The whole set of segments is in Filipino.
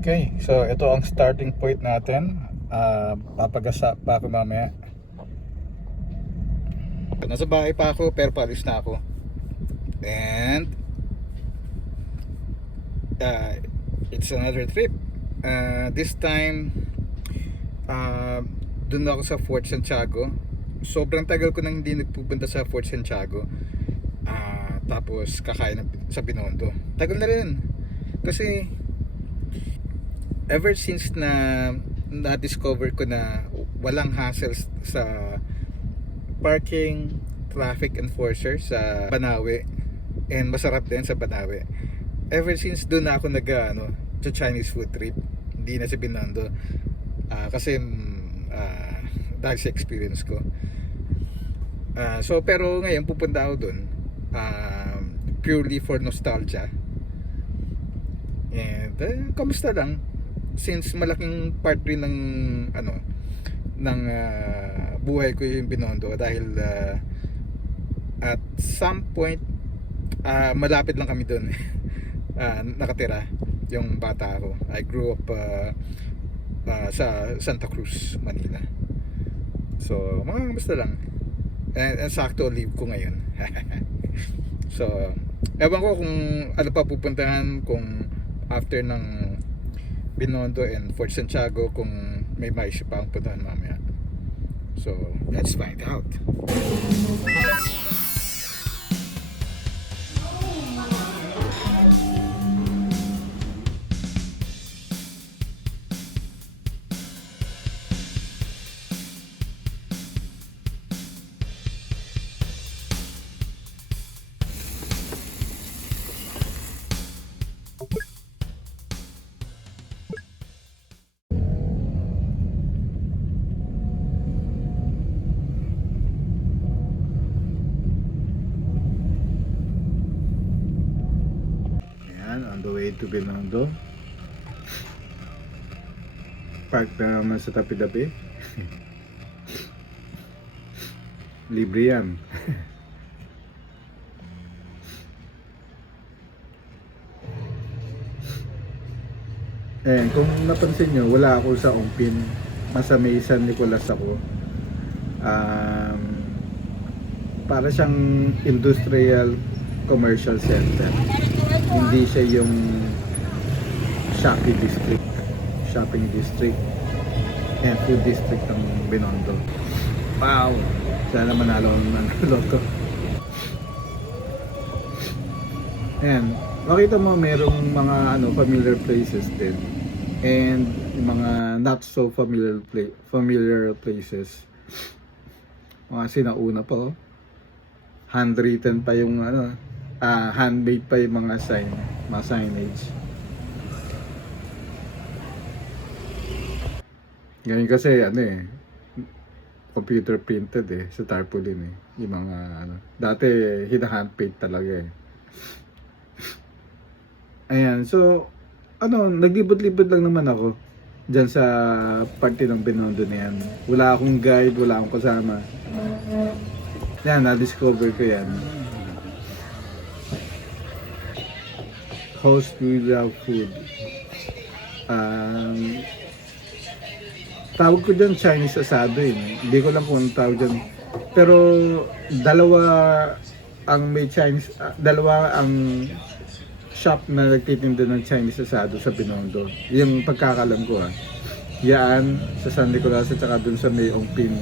Okay, so ito ang starting point natin. Papagasa pa ako mamaya. Nasa bahay pa ako pero paalis na ako. And it's another trip. This time dun ako sa Fort Santiago. Sobrang tagal ko nang hindi nagpupunta sa Fort Santiago. Tapos kakain sa Binondo. Tagal na rin. Kasi ever since na-discover ko na walang hassles sa parking, traffic enforcer sa Banawe, and masarap din sa Banawe. Ever since doon na ako sa Chinese food trip, hindi na sa Binondo. Kasi dahil sa experience ko. Pero ngayon pupunta ako doon purely for nostalgia. And kamusta lang, since malaking part rin ng buhay ko yung Binondo, dahil at some point malapit lang kami doon nakatira yung bata ako. I grew up sa Santa Cruz, Manila. So kamusta lang, and sakto leave ko ngayon. So ewan ko kung ano pa pupuntahan, kung after ng Binondo and Fort Santiago, kung may maisip pa ang puntahan mamaya. So let's find out. On the way to Binondo. Park na naman sa tabi-tabi. Libre yan. Kung napansin nyo, wala ako sa Ongpin. Nasa may San Nicolas ako. Para siyang industrial commercial center. Hindi siya yung shopping district and food district ng Binondo. Wow! Sana manalo ang loto. Ayan, makita mo merong mga familiar places din, and mga not so familiar places. Mga sinauna pa, handwritten pa yung handmade pa yung mga signage. Ngayon kasi computer printed sa tarpaulin yung mga dati hina-handmade talaga Ayan, so naglibot-libot lang naman ako dyan sa party ng Binondo na yan. Wala akong guide, wala akong kasama. Yan, na-discover ko yan. Host without food. Tawag ko dyan Chinese asado Hindi ko lang kung tawag dyan. Pero dalawa ang shop na nagtitinda ng Chinese asado sa Binondo. Yung pagkakalam ko Yan sa San Nicolas at saka dun sa may Ongpin.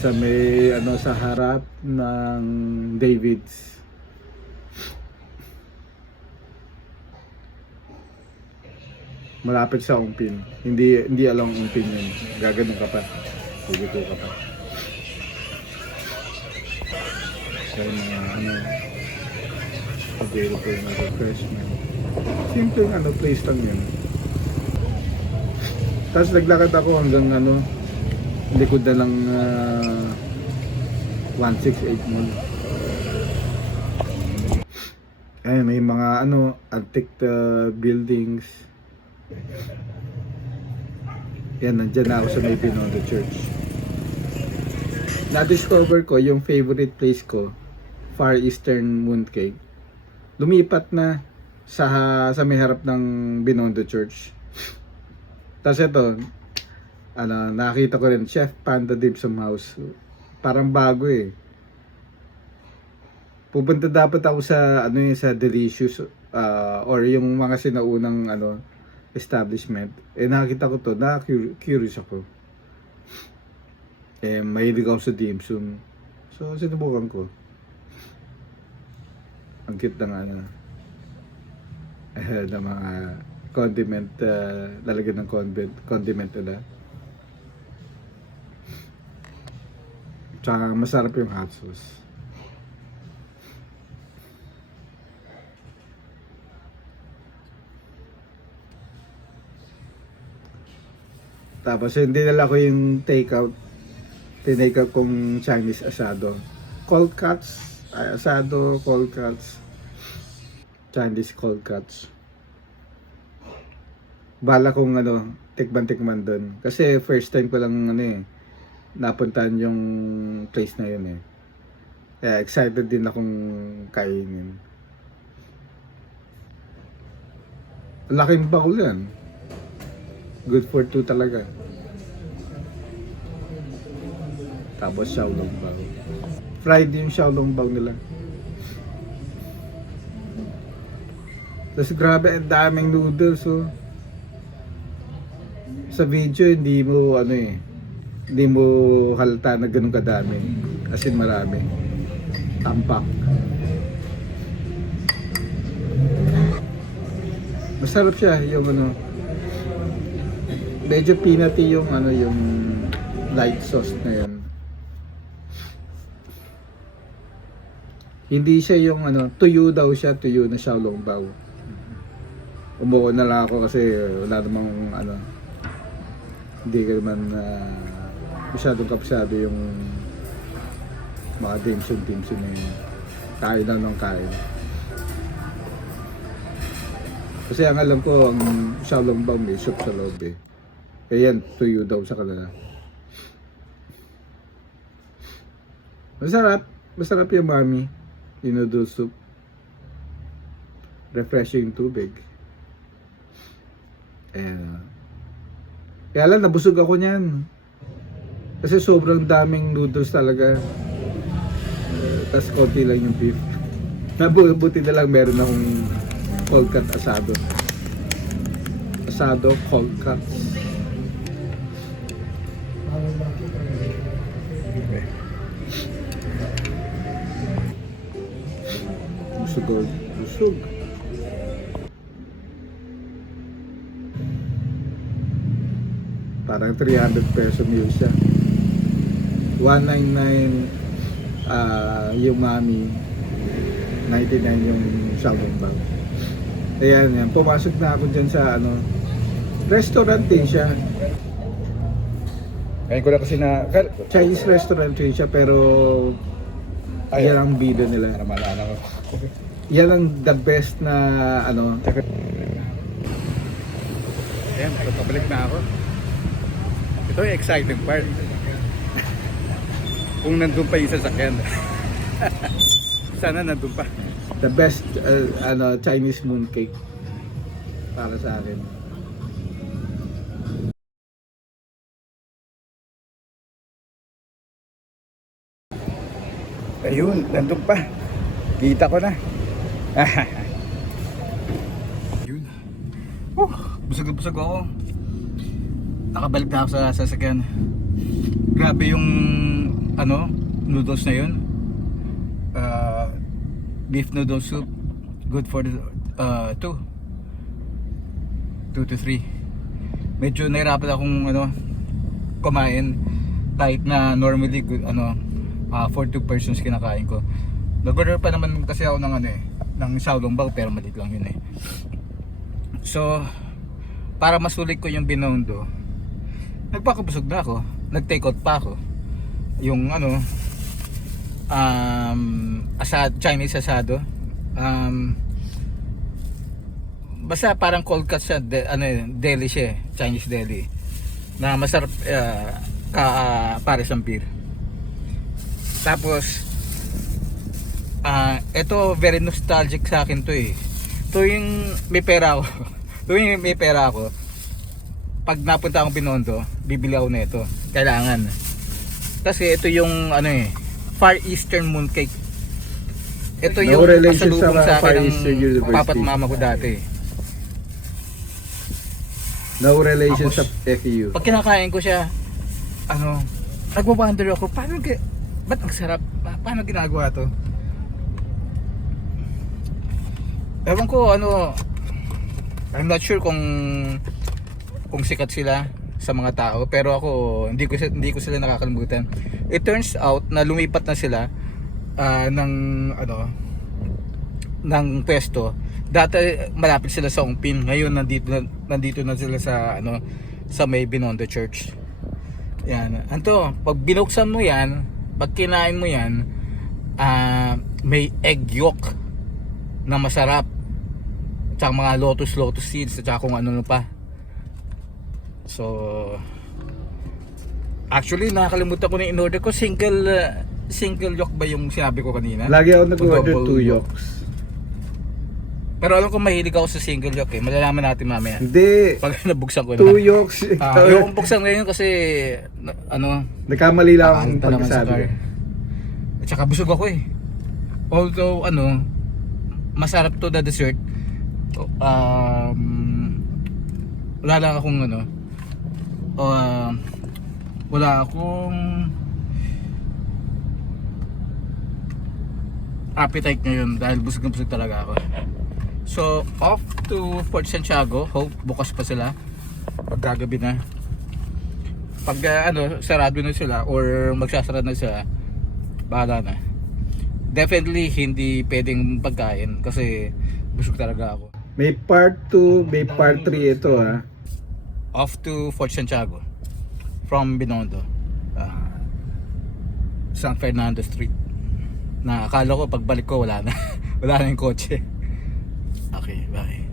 Sa may sa harap ng David's. Malapit sa Ongpin. Hindi along Ongpin yun. Gaganon ka pa. Dito ka pa. So mga available na refreshment. Simple place lang yun. Tapos naglakad ako hanggang likod na lang 168 Mall. Ayun, may mga antique buildings. Yan, nandyan na ako sa may Binondo Church. Na-discover ko yung favorite place ko, Far Eastern Mooncake. Lumipat na. sa may harap ng Binondo Church. Tapos ito, nakita ko rin, Chef Panda Dim Sum House. Parang bago eh. Pupunta dapat ako sa sa Delicious or yung mga sinaunang establishment. Nakita ko to, curious ako. Mahilig ako sa dim sum. So sinubukan ko. Ang cute ng ng mga condiment, lalagyan ng condiment nila. Tsaka masarap yung hot sauce. Tapos hindi nila ko yung tinake out kong Chinese asado. Cold cuts, asado, cold cuts, Chinese cold cuts. Bala kong tikman doon. Kasi first time ko lang napuntahan yung place na yun eh. Kaya excited din akong kainin. Laking bakul yan. Good for two talaga. Tapos xiaolongbao. Fried yung xiaolongbao nila. Tapos grabe, ang daming noodles oh. Sa video hindi mo hindi mo halata na ganun kadami. As in marami. Tampak. Masarap siya yung medyo peanutty yung yung light sauce na yun. Hindi siya yung tuyo daw siya, tuyo na xiaolongbao. Umuo na lang ako kasi wala namang hindi ka naman masyadong kapsado yung mga dim sum na yun. Kain lang ng kain. Kasi ang alam ko, ang xiaolongbao may soup sa loob eh. Kaya yan, tuyo daw sa kanila. Masarap yung mami. Yung noodle soup. Refreshing tubig. Kaya lang, nabusog ako niyan. Kasi sobrang daming noodles talaga. Tas konti lang yung beef. Nabuti na lang meron akong cold cut asado. Asado, cold cuts. Busog. Parang 300 peso meal siya. 199 yung mami, 99 yung xiaolongbao. Ayan yan. Pumasok na ako dyan sa restaurant din siya. Ngayon ko lang kasi Chinese restaurant din siya pero yan ang bida nila. Yan ang the best na Ayan, pabalik na ako. Ito yung exciting part. Kung nandun pa yung sasakyan. Sana nandun pa. The best Chinese mooncake para sa akin. Ayun, nandun pa. Kita ko na. Ayun. Busog ako. Nakabalik na ako sa sasakyan. Grabe yung noodles na yun. Beef noodle soup. Good for 2 to 3. Medyo nahirapan akong kumain. Kahit na normally good, for 2 persons kinakain ko. Nag-order pa naman kasi ako ng xiaolongbao pero maliit lang yun eh. So para masulit ko yung Binondo, nagpakabusog na ako. Nag-take out pa ako. Yung Chinese asado. Basta parang cold cut siya, deli siya, Chinese deli. Na masarap para sa beer. Tapos ito very nostalgic sa akin to eh. tuwing may pera ako, tuwing may pera ako, pag napunta akong Binondo, bibili ako nito. Kailangan. Kasi ito yung ano eh, Far Eastern Mooncake. Ito No yung relation pasalubong sa sa Far akin Eastern ng University. papat mama ko dati. No relation Tapos, sa FEU. Pag kinakain ko siya, ano, nagwa-wonder ako, ba't ang sarap? Paano ginagawa to? Ewan ko, ano, I'm not sure kung sikat sila sa mga tao, pero ako hindi ko sila nakakalimutan. It turns out na lumipat na sila ng ano ng pwesto. Dati malapit sila sa Ongpin, ngayon nandito na sila sa ano sa may Binondo Church. Yan. Anto, pag binuksan mo 'yan, pag kinain mo 'yan, may egg yolk na masarap. Tsaka mga lotus seeds at saka kung ano pa. So actually nakakalimutan ko na in-order ko. Single yolk ba yung sinabi ko kanina? Lagi ako nag-order Double 2 yolk. yolks. Pero alam ko mahilig ako sa single yolk eh. Malalaman natin mamaya. Hindi. Pag nabuksan ko na. 2 yolks. Yung buksan ngayon kasi ano, Nagkamali lang akong nakakanta naman sa car. pagsabi. At saka busog ako eh. Although ano, masarap to na dessert. Wala lang akong ano, wala akong appetite ngayon dahil busog na busog talaga ako. So off to Fort Santiago. Hope bukas pa sila pag gagabi na. Pag ano, sarado na sila or magsasara na sila, bahala na. Definitely hindi pwedeng pagkain kasi busog talaga ako. May part 2, may part 3 ito ha. Off to Fort Santiago from Binondo, San Fernando Street. Na akala ko pagbalik ko wala na wala na yung kotse. Okay, bye.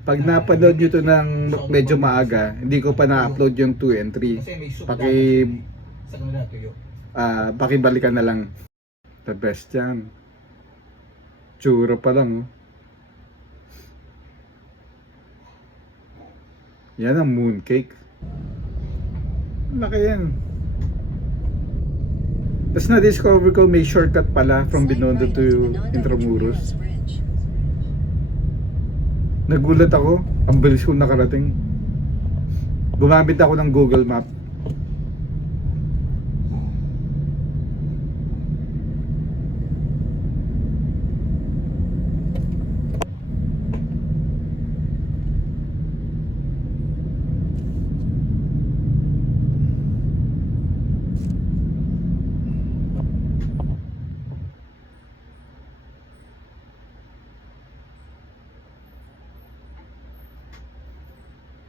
Pag napanood nyo to ng medyo maaga, hindi ko pa na-upload yung 2 and 3. Sa kanila tuyo. Pakibalikan na lang. The best yan. Tsura pa lang oh. Yan ang mooncake. Laki yan. Tapos na-discover ko may shortcut pala from Binondo to Intramuros. Nagulat ako. Ang bilis kong nakarating. Gumamit ako ng Google Map.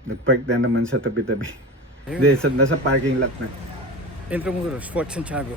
Nag-park na naman sa tabi-tabi. Hindi, nasa parking lot na. Intramuros, Fort Santiago.